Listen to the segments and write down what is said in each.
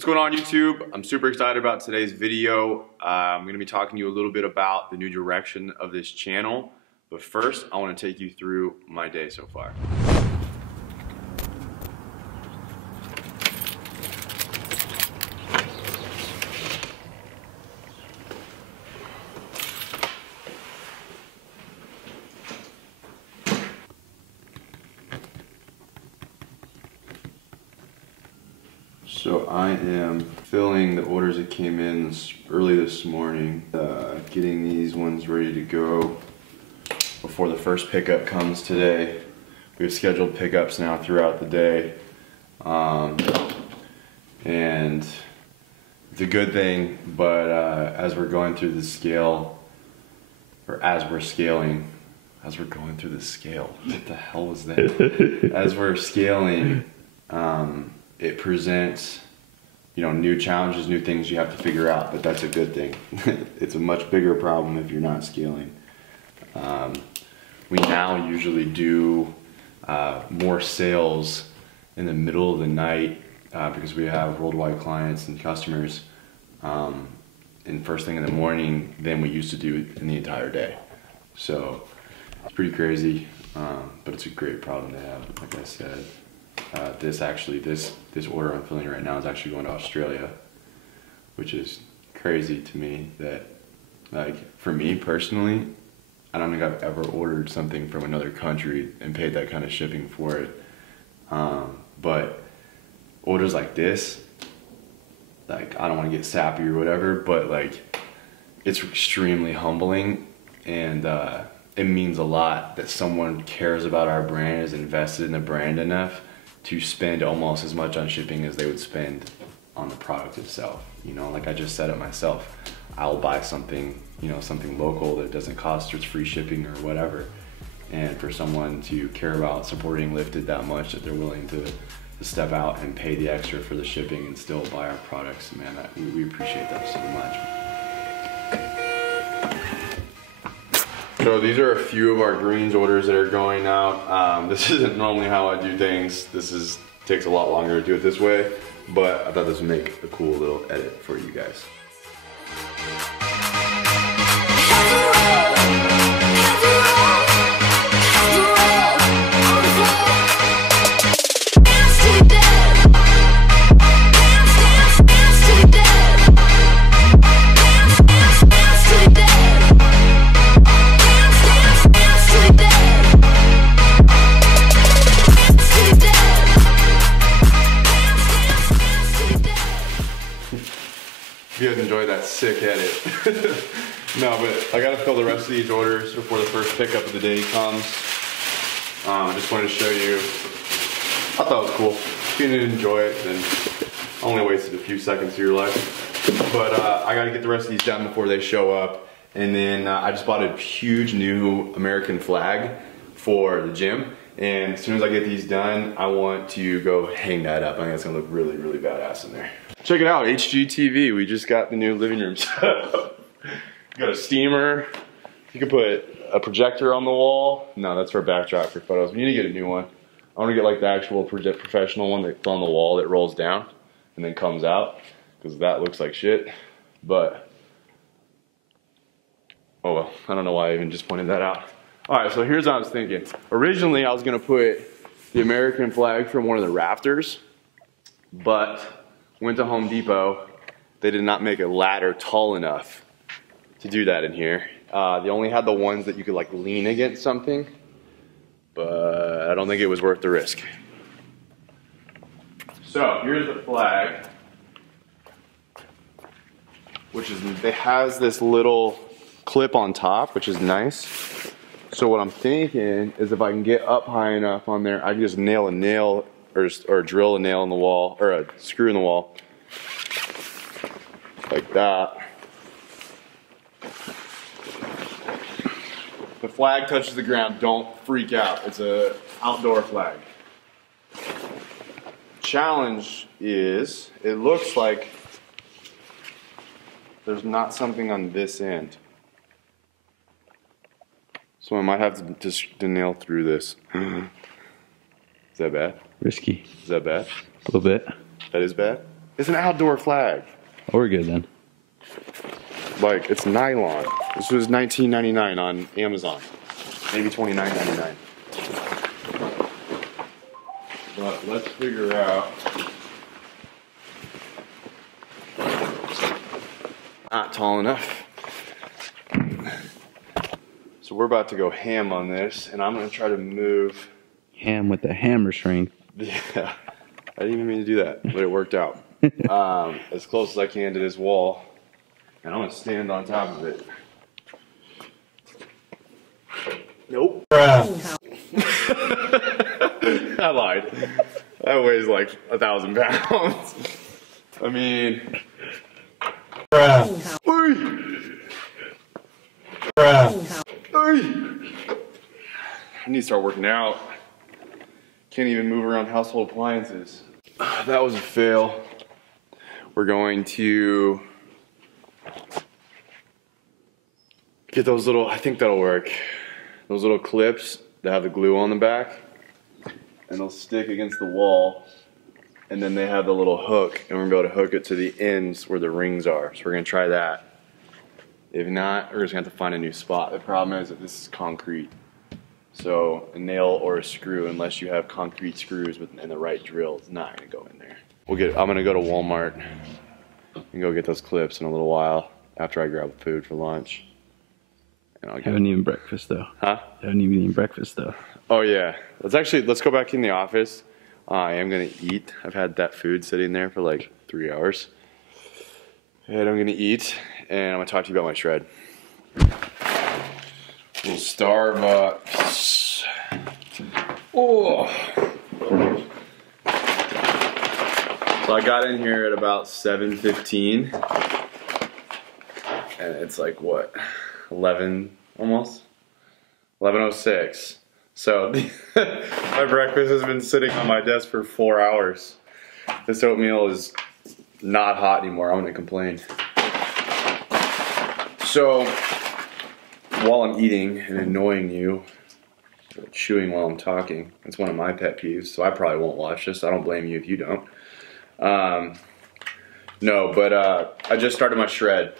What's going on, YouTube? I'm super excited about today's video. I'm going to be talking to you a little bit about the new direction of this channel. But first, I want to take you through my day so far. So I am filling the orders that came in early this morning, getting these ones ready to go before the first pickup comes today. We have scheduled pickups now throughout the day, and it's a good thing, but as we're going through the scale, or as we're scaling, as we're going through the scale, what the hell was that? As we're scaling, it presents, you know, new challenges, new things you have to figure out, but that's a good thing. It's a much bigger problem if you're not scaling. We now usually do more sales in the middle of the night because we have worldwide clients and customers, and first thing in the morning than we used to do in the entire day. So it's pretty crazy, but it's a great problem to have, like I said. This order I'm filling right now is actually going to Australia, which is crazy to me that, like, for me personally, I don't think I've ever ordered something from another country and paid that kind of shipping for it. But orders like this, like, I don't want to get sappy or whatever, but like, it's extremely humbling, and it means a lot that someone cares about our brand, is invested in the brand enough to spend almost as much on shipping as they would spend on the product itself. You know, like I just said it myself, I'll buy something, you know, something local that doesn't cost, or it's free shipping or whatever. And for someone to care about supporting Lifted that much that they're willing to step out and pay the extra for the shipping and still buy our products, man, we appreciate that so much. So these are a few of our greens orders that are going out. This isn't normally how I do things. Takes a lot longer to do it this way, but I thought this would make a cool little edit for you guys. If you guys enjoyed that sick edit. No, but I gotta fill the rest of these orders before the first pickup of the day comes. I just wanted to show you. I thought it was cool. If you didn't enjoy it, then only wasted a few seconds of your life. But I gotta get the rest of these done before they show up. And then I just bought a huge new American flag for the gym. And as soon as I get these done, I want to go hang that up. I think it's gonna look really, really badass in there. Check it out, HGTV. We just got the new living room set up. Got a steamer. You can put a projector on the wall. No, that's for a backdrop for photos. We need to get a new one. I want to get like the actual professional one that's on the wall that rolls down and then comes out, because that looks like shit. But, oh well, I don't know why I even just pointed that out. Alright, so here's what I was thinking. Originally, I was going to put the American flag from one of the rafters, but went to Home Depot. They did not make a ladder tall enough to do that in here. They only had the ones that you could like lean against something, but I don't think it was worth the risk. So here's the flag, which is, it has this little clip on top, which is nice. So what I'm thinking is if I can get up high enough on there, I can just nail a nail or drill a nail in the wall, or a screw in the wall, like that. The flag touches the ground, don't freak out. It's an outdoor flag. Challenge is, it looks like there's not something on this end. So I might have to nail through this. Is that bad? Risky. Is that bad? A little bit. That is bad? It's an outdoor flag. Oh, we're good then. Like, it's nylon. This was $19.99 on Amazon. Maybe $29.99. But let's figure out. Not tall enough. So we're about to go ham on this, and I'm gonna try to move. Ham with the hammer strength. Yeah, I didn't even mean to do that, but it worked out. As close as I can to this wall, and I'm gonna stand on top of it. Nope. I lied. That weighs like 1,000 pounds. I mean. I need to start working out. Can't even move around household appliances. That was a fail. We're going to get those little, I think that'll work. Those little clips that have the glue on the back, and they'll stick against the wall, and then they have the little hook, and we're gonna be able to hook it to the ends where the rings are. So we're gonna try that. If not, we're just gonna have to find a new spot. The problem is that this is concrete. So a nail or a screw, unless you have concrete screws and the right drill, is not gonna go in there. I'm gonna go to Walmart and go get those clips in a little while after I grab food for lunch. And I'll get Haven't eaten breakfast though. Huh? Haven't even eaten breakfast though. Oh yeah. Let's go back in the office. I am gonna eat. I've had that food sitting there for like 3 hours. And I'm gonna eat, and I'm gonna talk to you about my shred. Little Starbucks. Oh. So I got in here at about 7:15, and it's like what, 11 almost, 11:06. So my breakfast has been sitting on my desk for 4 hours. This oatmeal is not hot anymore. I'm gonna complain. So while I'm eating and annoying you, chewing while I'm talking, that's one of my pet peeves. So I probably won't watch this. I don't blame you if you don't. No, but I just started my shred.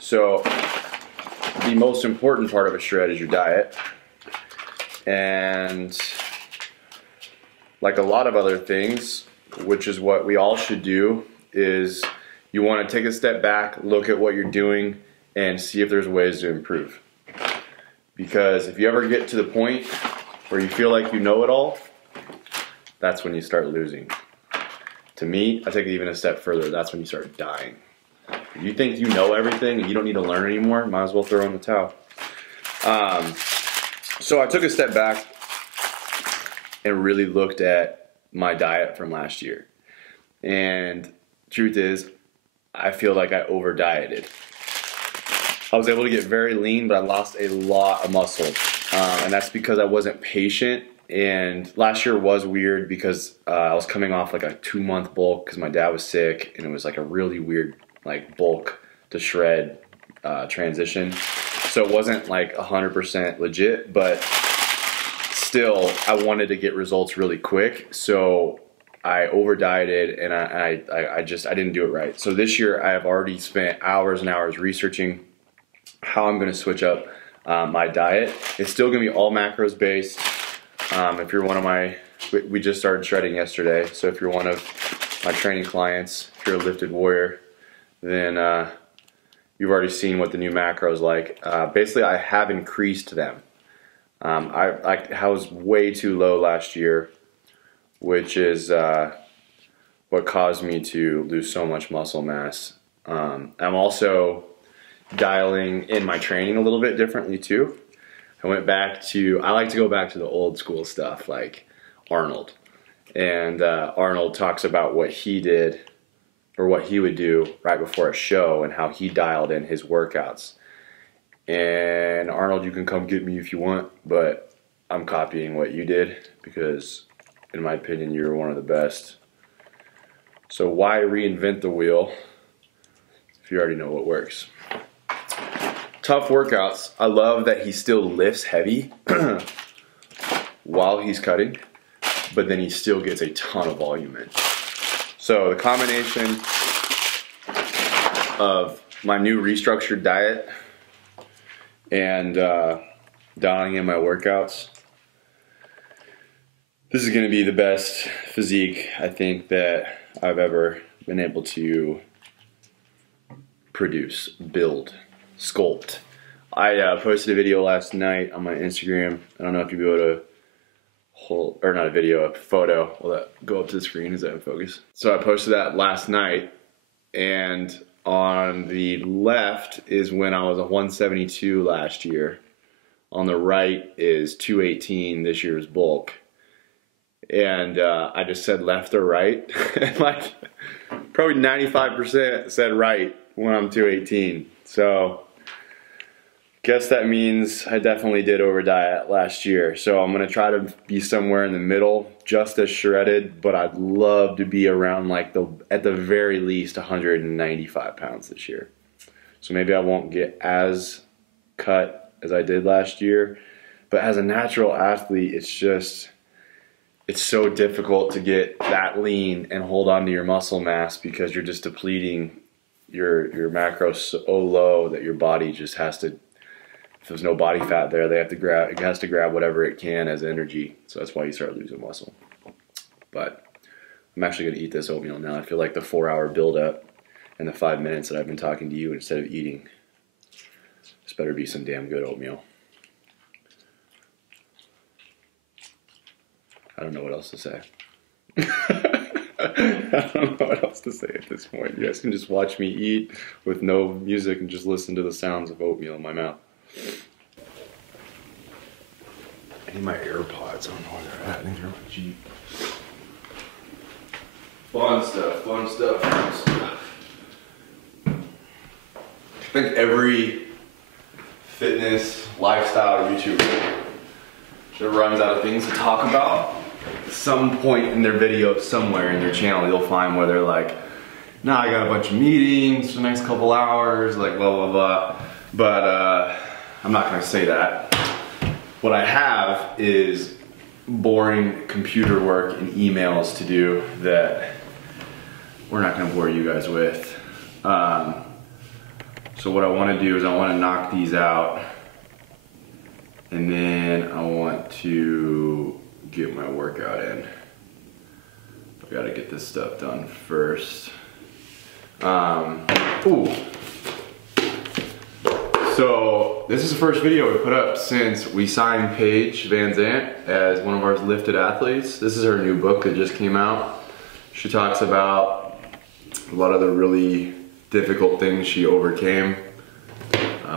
So the most important part of a shred is your diet. And like a lot of other things, which is what we all should do, is you want to take a step back, look at what you're doing, and see if there's ways to improve. Because if you ever get to the point where you feel like you know it all, that's when you start losing. To me, I take it even a step further, that's when you start dying. If you think you know everything and you don't need to learn anymore, might as well throw in the towel. So I took a step back and really looked at my diet from last year. And truth is, I feel like I over dieted. I was able to get very lean, but I lost a lot of muscle. And that's because I wasn't patient. And last year was weird because I was coming off like a 2-month bulk because my dad was sick, and it was like a really weird like bulk to shred transition. So it wasn't like 100% legit, but still I wanted to get results really quick. So I over dieted, and I didn't do it right. So this year I have already spent hours and hours researching how I'm gonna switch up my diet. It's still gonna be all macros based. If you're one of my, we just started shredding yesterday, so if you're one of my training clients, if you're a lifted warrior, then you've already seen what the new macros like. Basically, I have increased them. I was way too low last year, which is what caused me to lose so much muscle mass. I'm also dialing in my training a little bit differently too. I like to go back to the old school stuff like Arnold. And Arnold talks about what he did, or what he would do right before a show, and how he dialed in his workouts. And Arnold, you can come get me if you want, but I'm copying what you did because, in my opinion, you're one of the best. So why reinvent the wheel if you already know what works? Tough workouts. I love that he still lifts heavy while he's cutting, but then he still gets a ton of volume in. So the combination of my new restructured diet and dialing in my workouts, this is going to be the best physique I think that I've ever been able to produce, build, sculpt. I posted a video last night on my Instagram. I don't know if you'll be able to hold, or not a video, a photo. Will that go up to the screen? Is that in focus? So I posted that last night, and on the left is when I was a 172 last year. On the right is 218, this year's bulk. And I just said left or right. And like probably 95% said right when I'm 218. So guess that means I definitely did over diet last year. So I'm gonna try to be somewhere in the middle, just as shredded, but I'd love to be around like at the very least 195 pounds this year. So maybe I won't get as cut as I did last year, but as a natural athlete, it's so difficult to get that lean and hold on to your muscle mass because you're just depleting your macros so low that your body just has to, if there's no body fat there, it has to grab whatever it can as energy. So that's why you start losing muscle. But I'm actually going to eat this oatmeal now. I feel like the 4-hour build-up and the 5 minutes that I've been talking to you instead of eating, this better be some damn good oatmeal. I don't know what else to say. I don't know what else to say at this point. You guys can just watch me eat with no music and just listen to the sounds of oatmeal in my mouth. I need my AirPods. I don't know where they're at. I think they're on my Jeep. Fun stuff, fun stuff, fun stuff. I think every fitness, lifestyle YouTuber that runs out of things to talk about, at some point in their video, somewhere in their channel, you'll find where they're like, nah, I got a bunch of meetings for the next couple hours, like blah, blah, blah. But I'm not gonna say that. What I have is boring computer work and emails to do that we're not gonna bore you guys with. So what I wanna do is I wanna knock these out, and then I want to get my workout in. I gotta get this stuff done first. So this is the first video we put up since we signed Paige Van Zant as one of our lifted athletes. This is her new book that just came out. She talks about a lot of the really difficult things she overcame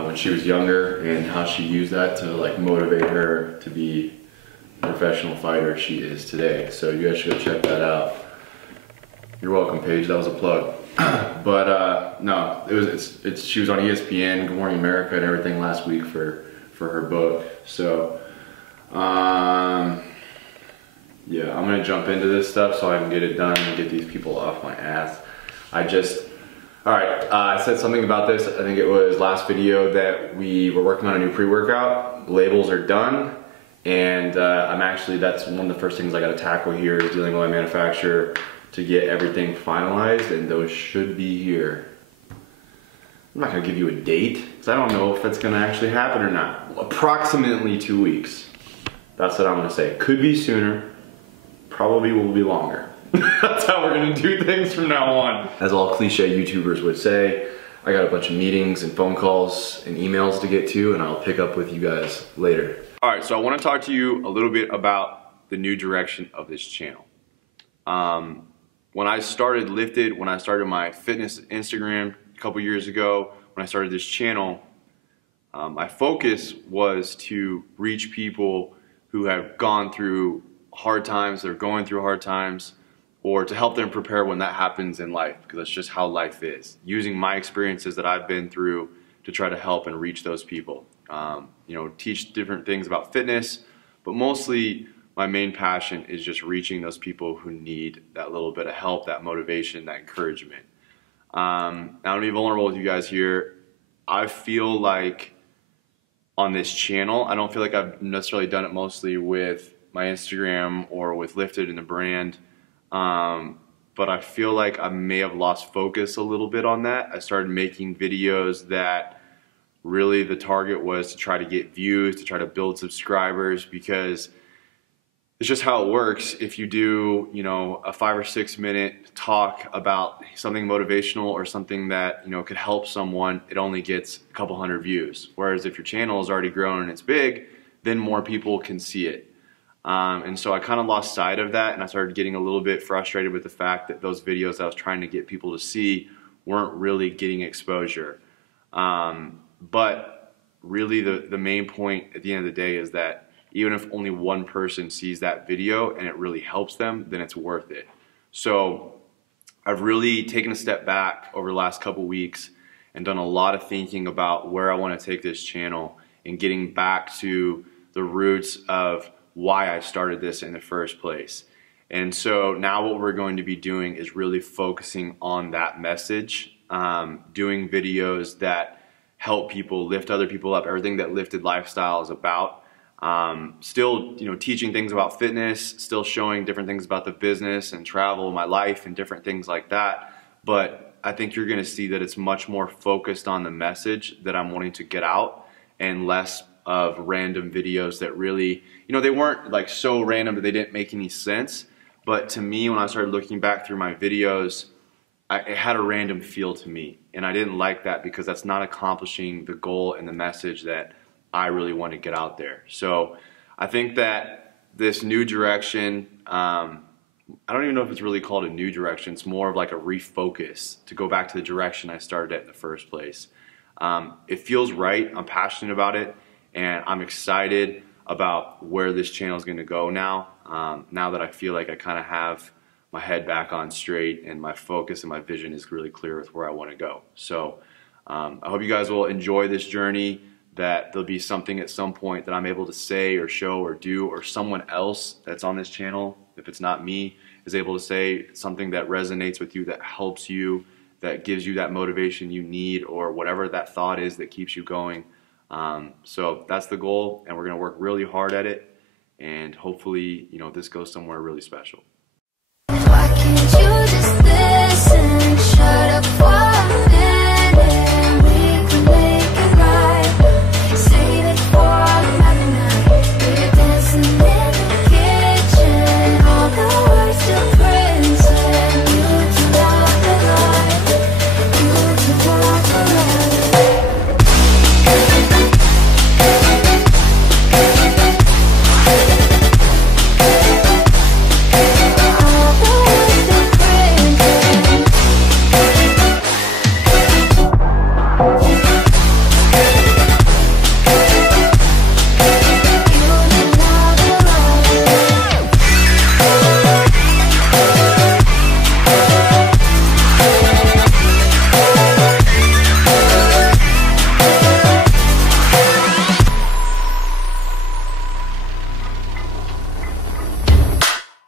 when she was younger and how she used that to like motivate her to be the professional fighter she is today. So you guys should go check that out. You're welcome, Paige. That was a plug. But no, she was on ESPN, Good Morning America, and everything last week for her book. So yeah, I'm gonna jump into this stuff so I can get it done and get these people off my ass. Alright, I said something about this, I think it was last video, that we were working on a new pre-workout. Labels are done, and that's one of the first things I gotta tackle here is dealing with my manufacturer to get everything finalized, and those should be here. I'm not gonna give you a date, because I don't know if it's gonna actually happen or not. Approximately 2 weeks. That's what I'm gonna say. Could be sooner, probably will be longer. That's how we're gonna do things from now on. As all cliche YouTubers would say, I got a bunch of meetings and phone calls and emails to get to, and I'll pick up with you guys later. All right, so I wanna talk to you a little bit about the new direction of this channel. When I started Lifted, when I started my fitness Instagram a couple years ago, when I started this channel, my focus was to reach people who have gone through hard times, they're going through hard times, or to help them prepare when that happens in life, because that's just how life is. Using my experiences that I've been through to try to help and reach those people. Teach different things about fitness, but mostly my main passion is just reaching those people who need that little bit of help, that motivation, that encouragement. I'm gonna be vulnerable with you guys here. I feel like on this channel, I don't feel like I've necessarily done it mostly with my Instagram or with Lifted and the brand. but I feel like I may have lost focus a little bit on that. I started making videos that really the target was to try to get views, to try to build subscribers, because it's just how it works. If you do, you know, a 5 or 6 minute talk about something motivational or something that, you know, could help someone, it only gets a couple hundred views. Whereas if your channel is already grown and it's big, then more people can see it. And so I kind of lost sight of that, and I started getting a little bit frustrated with the fact that those videos I was trying to get people to see weren't really getting exposure. But really the main point at the end of the day is that even if only one person sees that video and it really helps them, then it's worth it. So I've really taken a step back over the last couple weeks and done a lot of thinking about where I want to take this channel and getting back to the roots of why I started this in the first place. And so now what we're going to be doing is really focusing on that message, doing videos that help people, lift other people up, everything that Lifted Lifestyle is about. Still, you know, teaching things about fitness, still showing different things about the business and travel, my life, and different things like that. But I think you're going to see that it's much more focused on the message that I'm wanting to get out, and less of random videos that really, you know, they weren't like so random that they didn't make any sense. But to me, when I started looking back through my videos, it had a random feel to me, and I didn't like that because that's not accomplishing the goal and the message that I really want to get out there. So I think that this new direction, I don't even know if it's really called a new direction. It's more of like a refocus to go back to the direction I started at in the first place. It feels right. I'm passionate about it, and I'm excited about where this channel is going to go now. Now that I feel like I kind of have my head back on straight and my focus and my vision is really clear with where I want to go. So I hope you guys will enjoy this journey, that there'll be something at some point that I'm able to say or show or do, or someone else that's on this channel, if it's not me, is able to say something that resonates with you, that helps you, that gives you that motivation you need, or whatever that thought is that keeps you going. So that's the goal, and we're going to work really hard at it, and hopefully, you know, this goes somewhere really special. Why can't